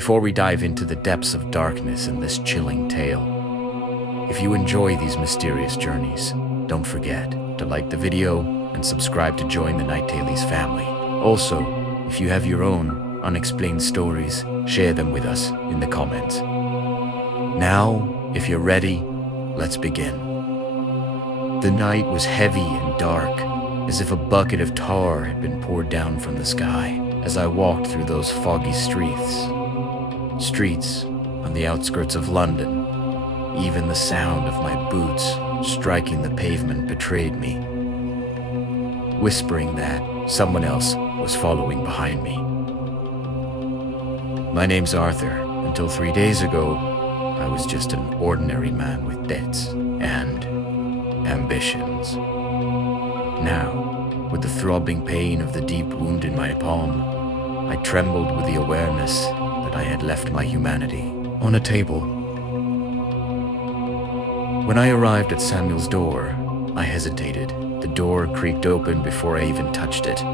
before we dive into the depths of darkness in this chilling tale. If you enjoy these mysterious journeys, don't forget to like the video and subscribe to join the Night Tales family. Also, if you have your own unexplained stories, share them with us in the comments. Now, if you're ready, let's begin. The night was heavy and dark, as if a bucket of tar had been poured down from the sky as I walked through those foggy streets on the outskirts of London. Even the sound of my boots striking the pavement betrayed me, whispering that someone else was following behind me. My name's Arthur. Until 3 days ago, I was just an ordinary man with debts and ambitions. Now, with the throbbing pain of the deep wound in my palm, I trembled with the awareness that I had left my humanity on a table. When I arrived at Samuel's door, I hesitated. The door creaked open before I even touched it,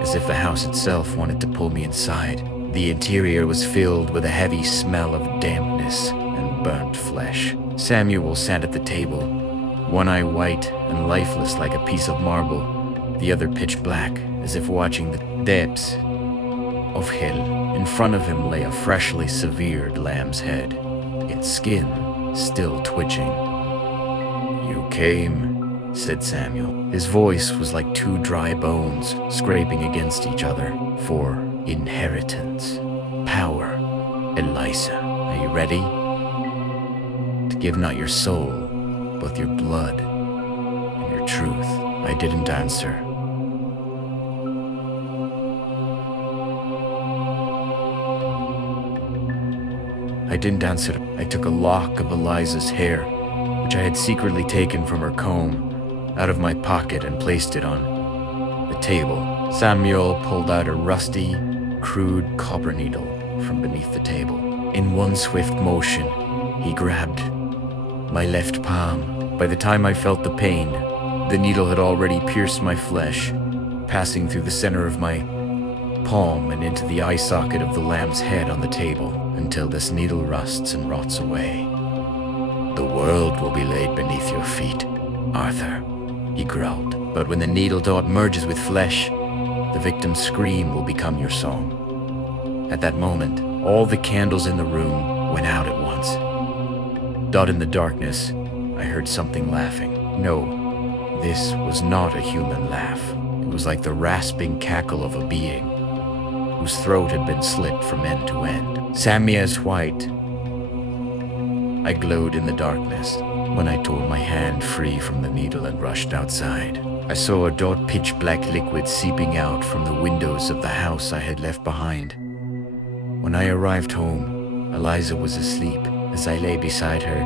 as if the house itself wanted to pull me inside. The interior was filled with a heavy smell of dampness and burnt flesh. Samuel sat at the table, one eye white and lifeless like a piece of marble, the other pitch black, as if watching the depths of hell. In front of him lay a freshly severed lamb's head, its skin still twitching. "You came," said Samuel. His voice was like two dry bones scraping against each other. "For inheritance, power, Eliza. Are you ready? To give not your soul, but your blood and your truth." I didn't answer. I took a lock of Eliza's hair, which I had secretly taken from her comb, out of my pocket and placed it on the table. Samuel pulled out a rusty, crude copper needle from beneath the table. In one swift motion, he grabbed my left palm. By the time I felt the pain, the needle had already pierced my flesh, passing through the center of my palm and into the eye socket of the lamb's head on the table, until this needle rusts and rots away. "The world will be laid beneath your feet, Arthur," he growled. "But when the needle dot merges with flesh, the victim's scream will become your song." At that moment, all the candles in the room went out at once. Dot in the darkness, I heard something laughing. No, this was not a human laugh. It was like the rasping cackle of a being whose throat had been slit from end to end. Samuel's white. I glowed in the darkness when I tore my hand free from the needle and rushed outside. I saw a dark pitch-black liquid seeping out from the windows of the house I had left behind. When I arrived home, Eliza was asleep. As I lay beside her,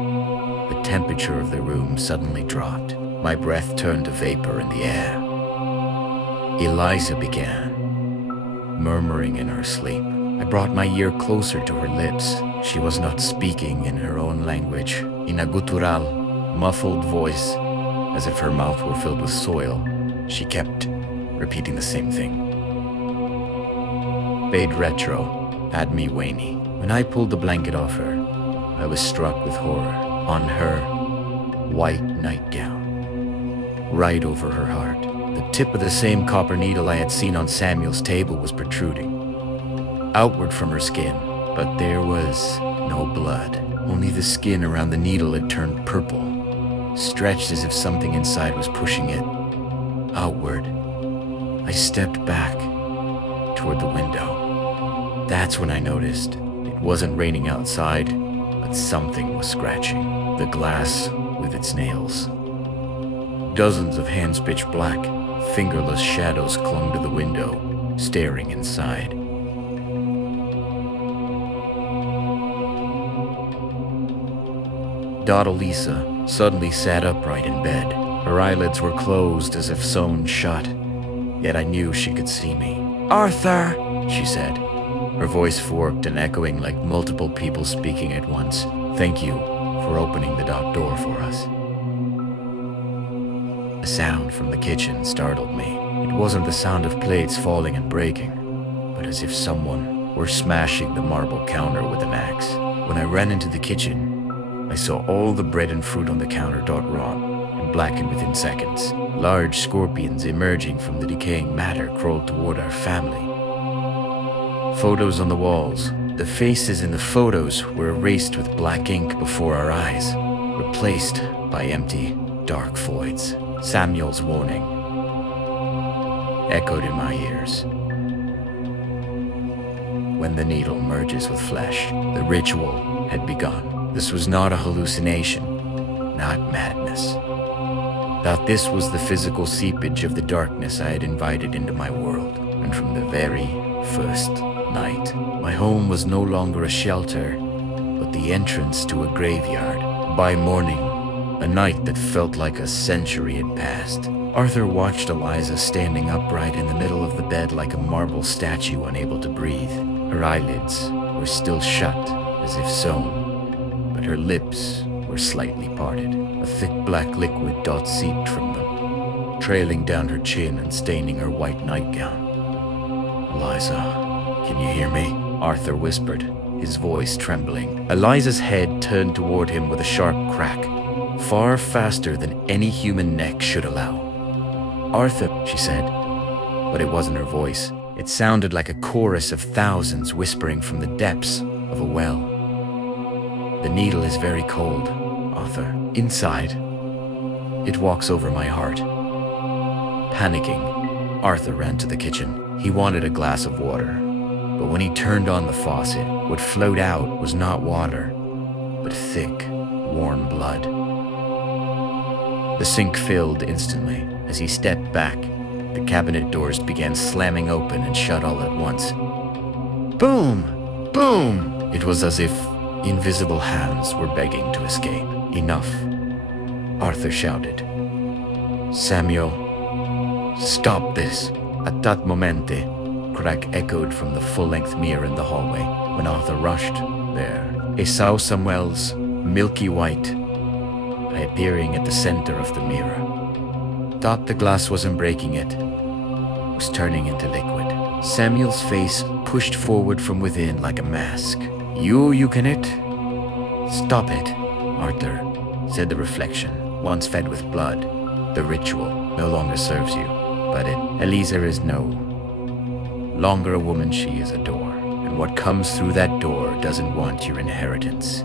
the temperature of the room suddenly dropped. My breath turned to vapor in the air. Eliza began, murmuring in her sleep. I brought my ear closer to her lips. She was not speaking in her own language. In a guttural, muffled voice, as if her mouth were filled with soil, she kept repeating the same thing. Bade retro, ad me weini. When I pulled the blanket off her, I was struck with horror. On her white nightgown, right over her heart, the tip of the same copper needle I had seen on Samuel's table was protruding outward from her skin, but there was no blood. Only the skin around the needle had turned purple, stretched as if something inside was pushing it outward. I stepped back toward the window. That's when I noticed it wasn't raining outside, but something was scratching the glass with its nails. Dozens of hands pitch black, fingerless shadows clung to the window, staring inside. Elisa suddenly sat upright in bed. Her eyelids were closed as if sewn shut, yet I knew she could see me. "Arthur," she said, her voice forked and echoing like multiple people speaking at once. "Thank you for opening the dock door for us." A sound from the kitchen startled me. It wasn't the sound of plates falling and breaking, but as if someone or smashing the marble counter with an axe. When I ran into the kitchen, I saw all the bread and fruit on the counter rot and blacken within seconds. Large scorpions emerging from the decaying matter crawled toward our family. Photos on the walls. The faces in the photos were erased with black ink before our eyes, replaced by empty, dark voids. Samuel's warning echoed in my ears. When the needle merges with flesh, the ritual had begun. This was not a hallucination, not madness. That this was the physical seepage of the darkness I had invited into my world. And from the very first night, my home was no longer a shelter, but the entrance to a graveyard. By morning, a night that felt like a century had passed. Arthur watched Eliza standing upright in the middle of the bed like a marble statue unable to breathe. Her eyelids were still shut, as if sewn, but her lips were slightly parted. A thick black liquid dot seeped from them, trailing down her chin and staining her white nightgown. "Eliza, can you hear me?" Arthur whispered, his voice trembling. Eliza's head turned toward him with a sharp crack, far faster than any human neck should allow. "Arthur," she said, but it wasn't her voice. It sounded like a chorus of thousands whispering from the depths of a well. "The needle is very cold, Arthur. Inside. It walks over my heart." Panicking, Arthur ran to the kitchen. He wanted a glass of water, but when he turned on the faucet, what flowed out was not water, but thick, warm blood. The sink filled instantly. As he stepped back, the cabinet doors began slamming open and shut all at once. Boom! Boom! It was as if invisible hands were begging to escape. "Enough," Arthur shouted. "Samuel, stop this." At that momente, crack echoed from the full-length mirror in the hallway. When Arthur rushed there, he saw Samuel's milky white appearing at the center of the mirror. Thought the glass wasn't breaking it, was turning into liquid. Samuel's face pushed forward from within like a mask. You can it?" "Stop it, Arthur," said the reflection, once fed with blood. "The ritual no longer serves you, but Eliza is no longer a woman, she is a door. And what comes through that door doesn't want your inheritance.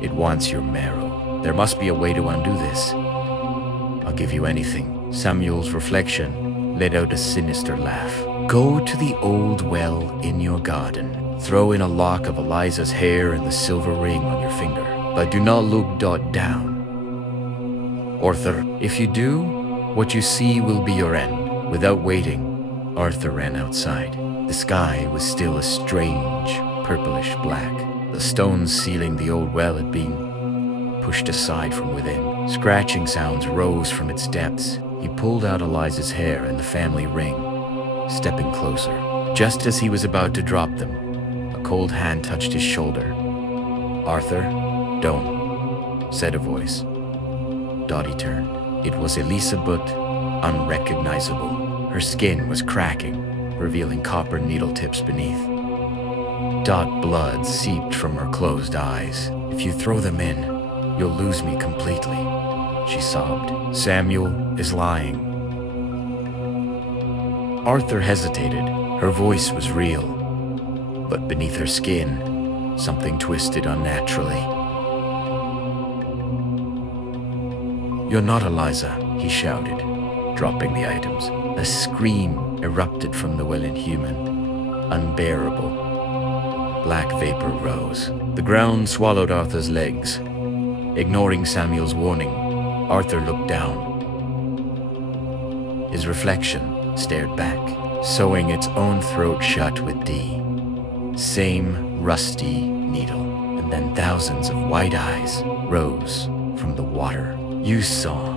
It wants your marrow. There must be a way to undo this. I'll give you anything." Samuel's reflection let out a sinister laugh. "Go to the old well in your garden. Throw in a lock of Eliza's hair and the silver ring on your finger. But do not look down. Arthur, if you do, what you see will be your end." Without waiting, Arthur ran outside. The sky was still a strange, purplish black. The stones sealing the old well had been pushed aside from within. Scratching sounds rose from its depths. He pulled out Eliza's hair and the family ring, stepping closer. Just as he was about to drop them, a cold hand touched his shoulder. "Arthur, don't," said a voice. Dottie turned. It was Elisa, but unrecognizable. Her skin was cracking, revealing copper needle tips beneath. Dot blood seeped from her closed eyes. "If you throw them in, you'll lose me completely," she sobbed. "Samuel is lying." Arthur hesitated. Her voice was real, but beneath her skin, something twisted unnaturally. "You're not Eliza," he shouted, dropping the items. A scream erupted from the well-inhuman, unbearable. Black vapor rose. The ground swallowed Arthur's legs. Ignoring Samuel's warning, Arthur looked down. His reflection stared back, sewing its own throat shut with D. Same rusty needle, and then thousands of white eyes rose from the water. "You saw,"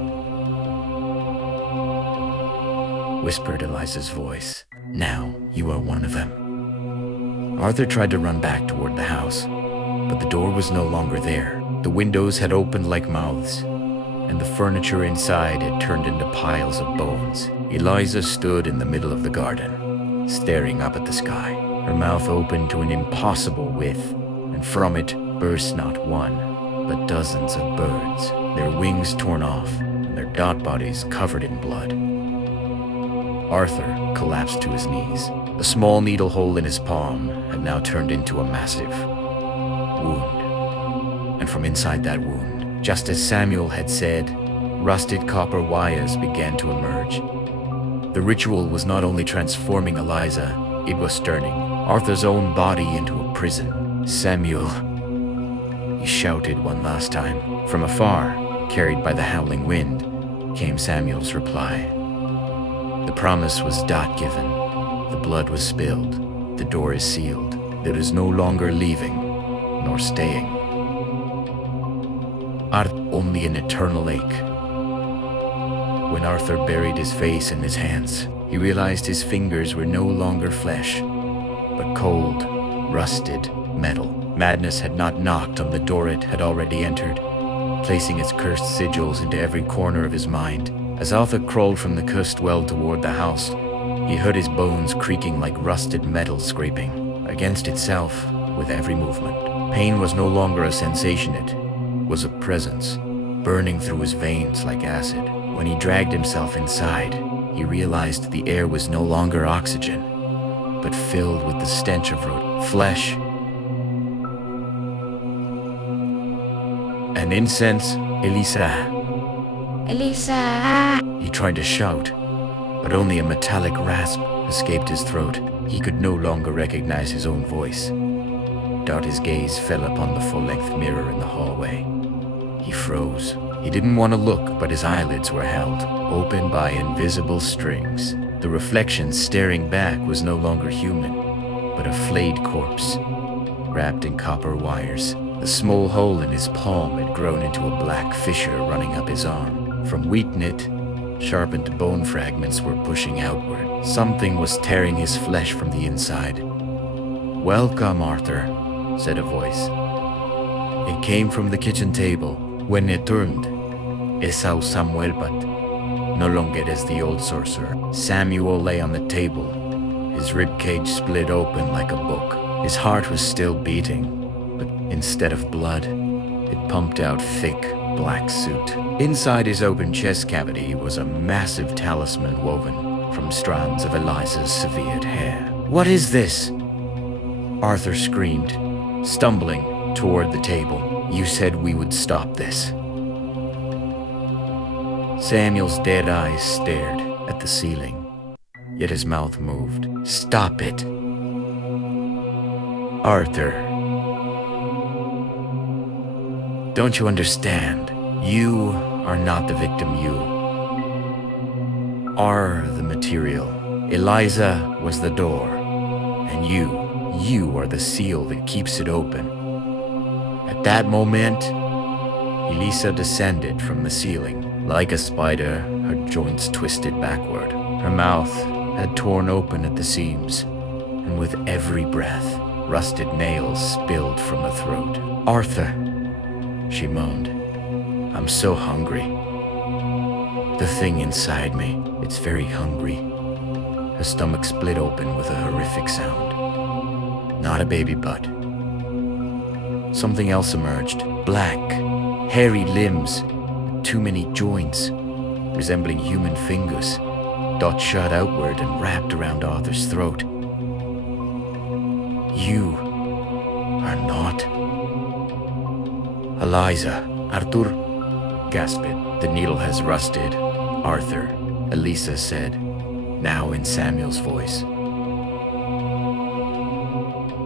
whispered Eliza's voice. "Now you are one of them." Arthur tried to run back toward the house, but the door was no longer there. The windows had opened like mouths, and the furniture inside had turned into piles of bones. Eliza stood in the middle of the garden, staring up at the sky. her mouth opened to an impossible width, and from it burst not one, but dozens of birds, their wings torn off, and their gaunt bodies covered in blood. Arthur collapsed to his knees. The small needle hole in his palm had now turned into a massive wound. And from inside that wound, just as Samuel had said, rusted copper wires began to emerge. The ritual was not only transforming Eliza, it was turning Arthur's own body into a prison. "Samuel," he shouted one last time. From afar, carried by the howling wind, came Samuel's reply. The promise was given. The blood was spilled. The door is sealed. There is no longer leaving, nor staying. Only an eternal ache. When Arthur buried his face in his hands, he realized his fingers were no longer flesh, but cold, rusted metal. Madness had not knocked on the door it had already entered, placing its cursed sigils into every corner of his mind. As Arthur crawled from the cursed well toward the house, he heard his bones creaking like rusted metal scraping against itself with every movement. Pain was no longer a sensation, it was a presence, burning through his veins like acid. When he dragged himself inside, he realized the air was no longer oxygen, but filled with the stench of rot flesh and incense. "Elisa! Elisa!" He tried to shout, but only a metallic rasp escaped his throat. He could no longer recognize his own voice. His gaze fell upon the full-length mirror in the hallway. He froze. He didn't want to look, but his eyelids were held open by invisible strings. The reflection staring back was no longer human, but a flayed corpse, wrapped in copper wires. The small hole in his palm had grown into a black fissure running up his arm. From wheaten it, sharpened bone fragments were pushing outward. Something was tearing his flesh from the inside. "Welcome, Arthur," said a voice. It came from the kitchen table. When it turned, it saw Samuel, but no longer as the old sorcerer. Samuel lay on the table, his ribcage split open like a book. His heart was still beating, but instead of blood, it pumped out thick, black soot. Inside his open chest cavity was a massive talisman woven from strands of Eliza's severed hair. "What is this?" Arthur screamed, stumbling toward the table. "You said we would stop this." Samuel's dead eyes stared at the ceiling, yet his mouth moved. "Stop it, Arthur. Don't you understand? You are not the victim, you are the material. Eliza was the door, and you are the seal that keeps it open." At that moment, Elisa descended from the ceiling. Like a spider, her joints twisted backward. Her mouth had torn open at the seams, and with every breath, rusted nails spilled from her throat. "Arthur," she moaned, "I'm so hungry. The thing inside me, it's very hungry." Her stomach split open with a horrific sound. Not a baby butt. Something else emerged. Black, hairy limbs, too many joints, resembling human fingers, shot outward and wrapped around Arthur's throat. "You are not Eliza." "Arthur," gasped it. "The needle has rusted." "Arthur," Elisa said, now in Samuel's voice.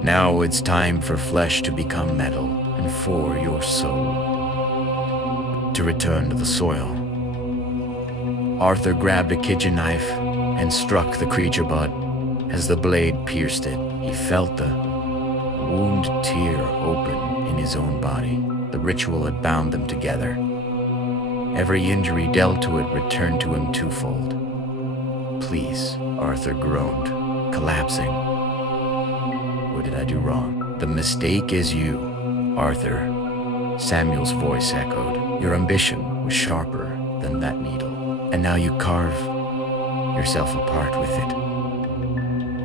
"Now it's time for flesh to become metal, and for your soul to return to the soil." Arthur grabbed a kitchen knife and struck the creature, but as the blade pierced it, he felt the wound tear open in his own body. The ritual had bound them together. Every injury dealt to it returned to him twofold. "Please," Arthur groaned, collapsing. "What did I do wrong?" "The mistake is you, Arthur," Samuel's voice echoed. "Your ambition was sharper than that needle, and now you carve yourself apart with it."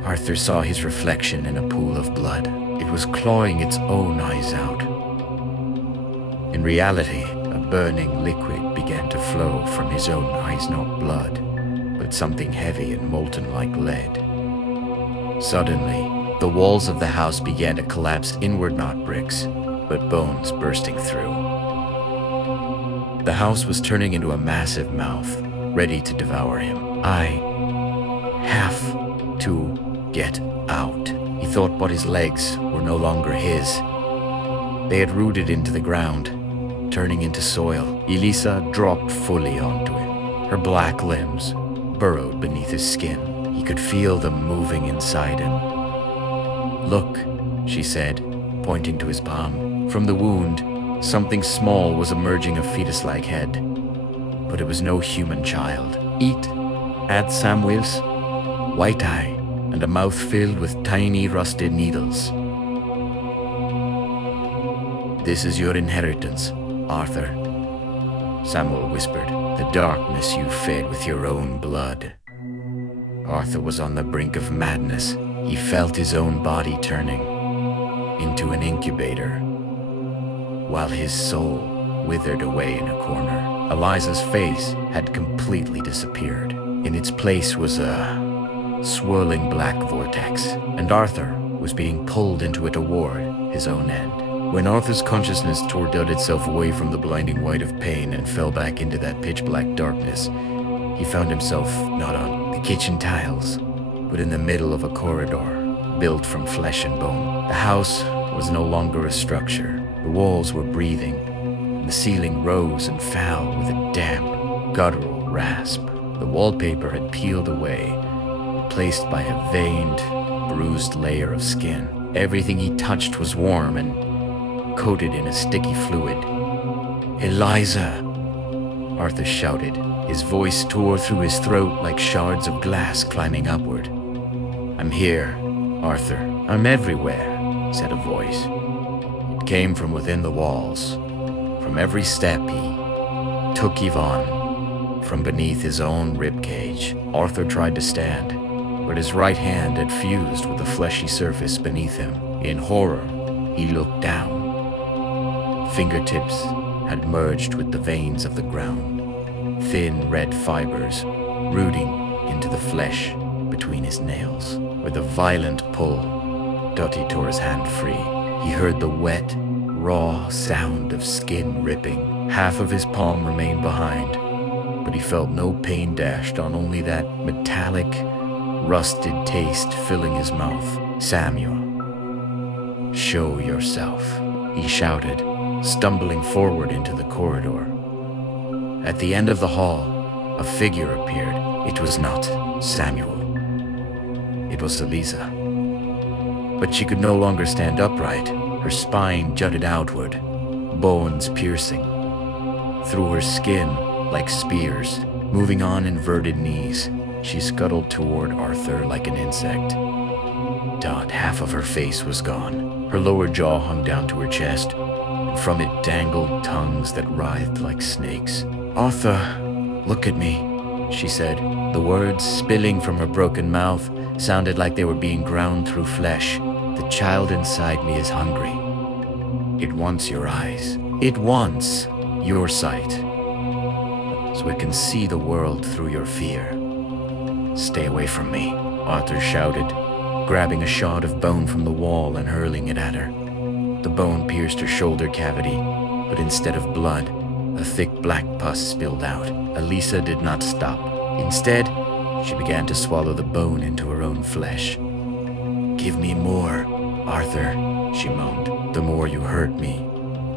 Arthur saw his reflection in a pool of blood. It was clawing its own eyes out. In reality, a burning liquid began to flow from his own eyes, not blood, but something heavy and molten like lead. Suddenly, the walls of the house began to collapse inward, not bricks, but bones bursting through. The house was turning into a massive mouth, ready to devour him. I have to get out, he thought, but his legs were no longer his. They had rooted into the ground, turning into soil. Elisa dropped fully onto him. Her black limbs burrowed beneath his skin. He could feel them moving inside him. "Look," she said, pointing to his palm. From the wound, something small was emerging, a fetus-like head. But it was no human child. "Eat," added Samuels. White eye and a mouth filled with tiny rusted needles. "This is your inheritance, Arthur," Samuel whispered. "The darkness you fed with your own blood." Arthur was on the brink of madness. He felt his own body turning into an incubator, while his soul withered away in a corner. Eliza's face had completely disappeared. In its place was a swirling black vortex, and Arthur was being pulled into it toward his own end. When Arthur's consciousness tore out itself away from the blinding white of pain and fell back into that pitch-black darkness, he found himself not on the kitchen tiles, but in the middle of a corridor built from flesh and bone. The house was no longer a structure. The walls were breathing, and the ceiling rose and fell with a damp, guttural rasp. The wallpaper had peeled away, replaced by a veined, bruised layer of skin. Everything he touched was warm and coated in a sticky fluid. "Eliza!" Arthur shouted. His voice tore through his throat like shards of glass climbing upward. "I'm here, Arthur. I'm everywhere," said a voice. It came from within the walls. From every step he took Yvonne from beneath his own ribcage. Arthur tried to stand, but his right hand had fused with the fleshy surface beneath him. In horror, he looked down. Fingertips had merged with the veins of the ground, thin red fibers rooting into the flesh between his nails. With a violent pull, Dottie tore his hand free. He heard the wet, raw sound of skin ripping. Half of his palm remained behind, but he felt no pain dashed on, only that metallic, rusted taste filling his mouth. "Samuel, show yourself," he shouted, stumbling forward into the corridor. At the end of the hall, a figure appeared. It was not Samuel. It was Eliza. But she could no longer stand upright. Her spine jutted outward, bones piercing through her skin like spears. Moving on inverted knees, she scuttled toward Arthur like an insect. Half of her face was gone. Her lower jaw hung down to her chest, and from it dangled tongues that writhed like snakes. "Arthur, look at me," she said. The words spilling from her broken mouth sounded like they were being ground through flesh. "The child inside me is hungry. It wants your eyes. It wants your sight, so it can see the world through your fear. Stay away from me," Arthur shouted, grabbing a shard of bone from the wall and hurling it at her. The bone pierced her shoulder cavity, but instead of blood, a thick black pus spilled out. Elisa did not stop. Instead, she began to swallow the bone into her own flesh. "Give me more, Arthur," she moaned. "The more you hurt me,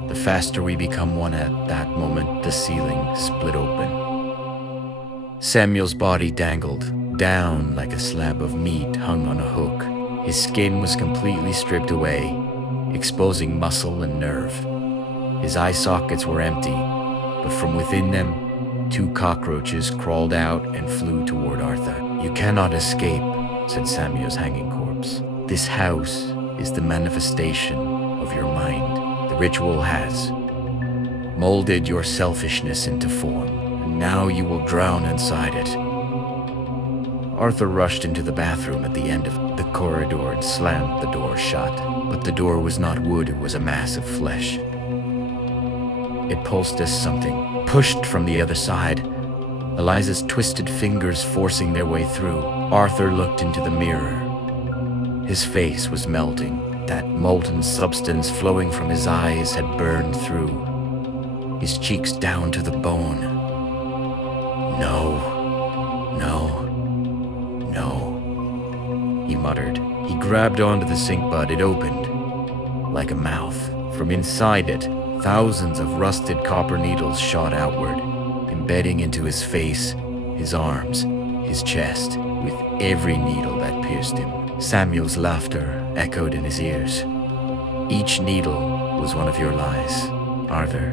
the faster we become one." At that moment, the ceiling split open. Samuel's body dangled down like a slab of meat hung on a hook. His skin was completely stripped away, exposing muscle and nerve. His eye sockets were empty, but from within them, 2 cockroaches crawled out and flew toward Arthur. "You cannot escape," said Samuel's hanging corpse. "This house is the manifestation of your mind. The ritual has molded your selfishness into form, and now you will drown inside it." Arthur rushed into the bathroom at the end of the corridor and slammed the door shut. But the door was not wood, it was a mass of flesh. It pulsed as something pushed from the other side, Eliza's twisted fingers forcing their way through. Arthur looked into the mirror. His face was melting. That molten substance flowing from his eyes had burned through, his cheeks down to the bone. No, no, no, he muttered. He grabbed onto the sink butt. It opened like a mouth. From inside it, thousands of rusted copper needles shot outward, embedding into his face, his arms, his chest, with every needle that pierced him. Samuel's laughter echoed in his ears. Each needle was one of your lies, Arthur.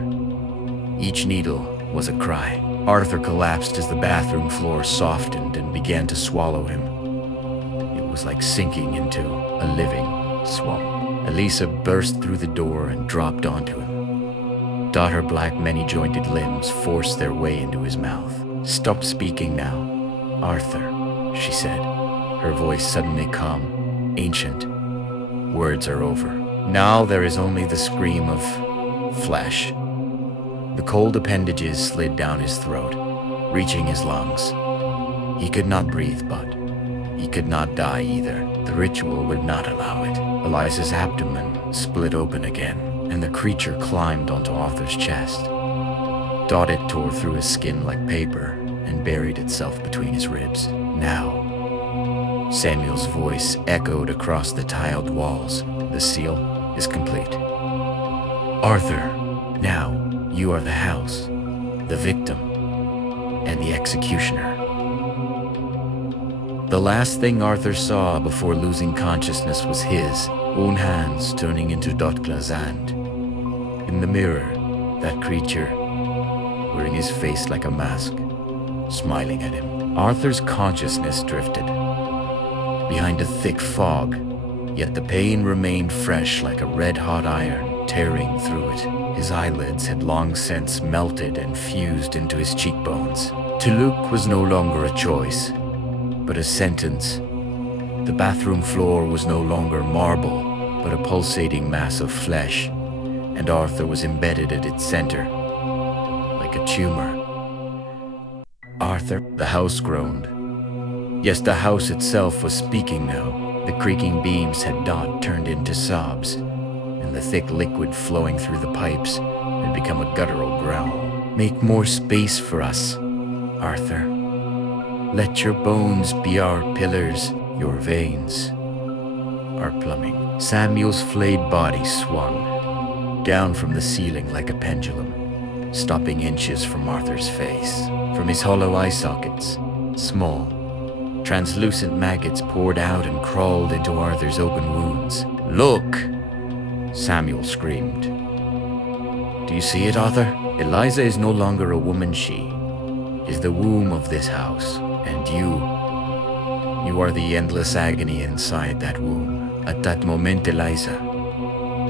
Each needle was a cry. Arthur collapsed as the bathroom floor softened and began to swallow him. It was like sinking into a living swamp. Elisa burst through the door and dropped onto him. Her black, many-jointed limbs forced their way into his mouth. "Stop speaking now, Arthur," she said, her voice suddenly calm, ancient. "Words are over. Now there is only the scream of flesh." The cold appendages slid down his throat, reaching his lungs. He could not breathe, but he could not die either. The ritual would not allow it. Eliza's abdomen split open again, and the creature climbed onto Arthur's chest. It tore through his skin like paper and buried itself between his ribs. "Now," Samuel's voice echoed across the tiled walls. "The seal is complete. Arthur, now you are the house, the victim, and the executioner." The last thing Arthur saw before losing consciousness was his own hands turning into Dotla's hand. In the mirror, that creature, wearing his face like a mask, smiling at him. Arthur's consciousness drifted behind a thick fog, yet the pain remained fresh like a red-hot iron tearing through it. His eyelids had long since melted and fused into his cheekbones. To look was no longer a choice, but a sentence. The bathroom floor was no longer marble, but a pulsating mass of flesh, and Arthur was embedded at its center, like a tumor. "Arthur," the house groaned. Yes, the house itself was speaking now. The creaking beams had not turned into sobs, and the thick liquid flowing through the pipes had become a guttural growl. "Make more space for us, Arthur. Let your bones be our pillars, your veins, our plumbing." Samuel's flayed body swung down from the ceiling like a pendulum, stopping inches from Arthur's face. From his hollow eye sockets, small, translucent maggots poured out and crawled into Arthur's open wounds. "Look!" Samuel screamed. "Do you see it, Arthur? Eliza is no longer a woman, she is the womb of this house, and you are the endless agony inside that womb." At that moment, Eliza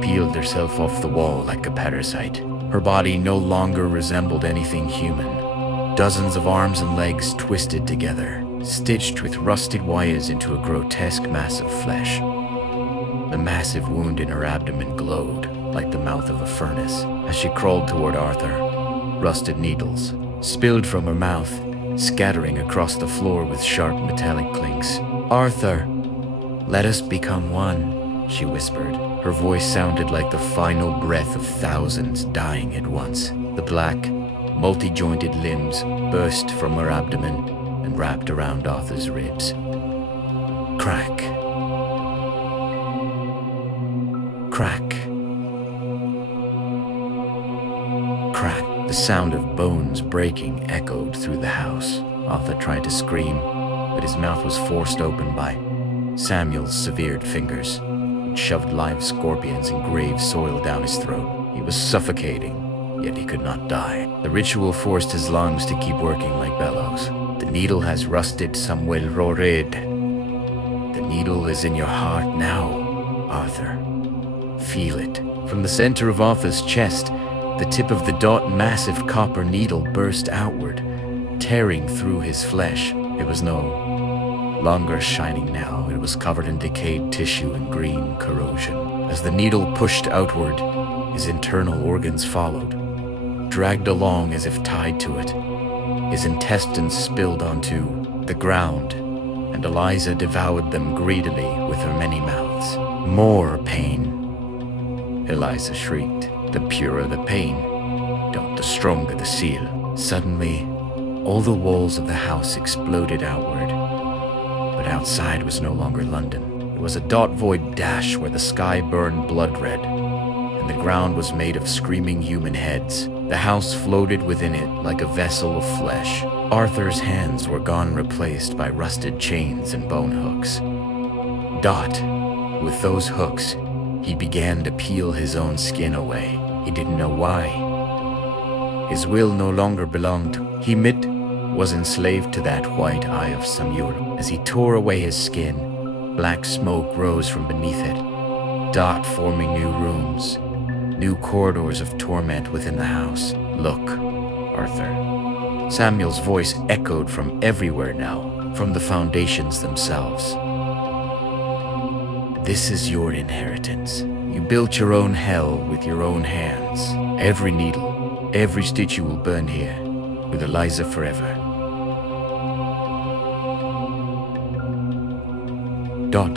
peeled herself off the wall like a parasite. Her body no longer resembled anything human. Dozens of arms and legs twisted together, stitched with rusted wires into a grotesque mass of flesh. The massive wound in her abdomen glowed like the mouth of a furnace. As she crawled toward Arthur, rusted needles spilled from her mouth, scattering across the floor with sharp metallic clinks. "Arthur, let us become one," she whispered. Her voice sounded like the final breath of thousands dying at once. The black, multi-jointed limbs burst from her abdomen and wrapped around Arthur's ribs. Crack. Crack. Crack. The sound of bones breaking echoed through the house. Arthur tried to scream, but his mouth was forced open by Samuel's severed fingers, which shoved live scorpions and grave soil down his throat. He was suffocating, yet he could not die. The ritual forced his lungs to keep working like bellows. "The needle has rusted, Samuel Rored. The needle is in your heart now, Arthur. Feel it." From the center of Arthur's chest, the tip of the massive copper needle burst outward, tearing through his flesh. It was no Longer shining now, it was covered in decayed tissue and green corrosion. As the needle pushed outward, his internal organs followed, dragged along as if tied to it. His intestines spilled onto the ground, and Eliza devoured them greedily with her many mouths. More pain, Eliza shrieked. The purer the pain, the stronger the seal. Suddenly, all the walls of the house exploded outward. But outside was no longer London. It was a dot-void dash where the sky burned blood red, and the ground was made of screaming human heads. The house floated within it like a vessel of flesh. Arthur's hands were gone, replaced by rusted chains and bone hooks. With those hooks, he began to peel his own skin away. He didn't know why. His will no longer belonged to him. He was enslaved to that white eye of Samuel. As he tore away his skin, black smoke rose from beneath it, forming new rooms, new corridors of torment within the house. Look, Arthur. Samuel's voice echoed from everywhere now, from the foundations themselves. This is your inheritance. You built your own hell with your own hands. Every needle, every stitch you will burn here, with Eliza forever.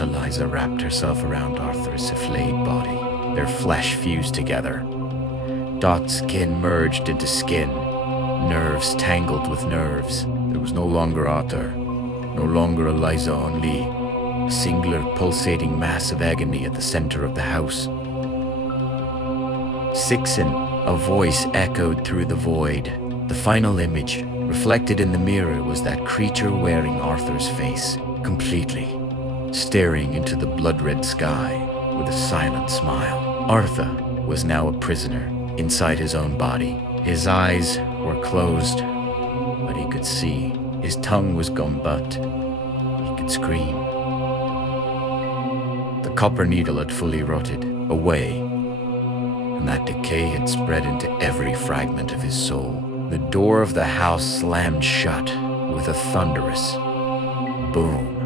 Eliza wrapped herself around Arthur's flayed body. Their flesh fused together. Skin merged into skin, nerves tangled with nerves. There was no longer Arthur, no longer Eliza only, a singular pulsating mass of agony at the center of the house. Sixen, a voice echoed through the void. The final image, reflected in the mirror, was that creature wearing Arthur's face, completely, staring into the blood-red sky with a silent smile. Arthur was now a prisoner inside his own body. His eyes were closed, but he could see. His tongue was gone, but he could scream. The copper needle had fully rotted away, and that decay had spread into every fragment of his soul. The door of the house slammed shut with a thunderous boom.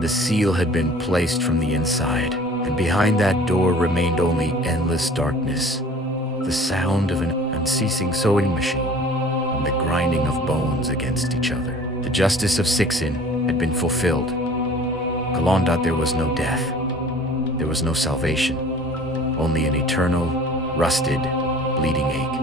The seal had been placed from the inside, and behind that door remained only endless darkness, the sound of an unceasing sewing machine, and the grinding of bones against each other. The justice of Sixen had been fulfilled. Kalondat, there was no death. There was no salvation, only an eternal, rusted, bleeding ache.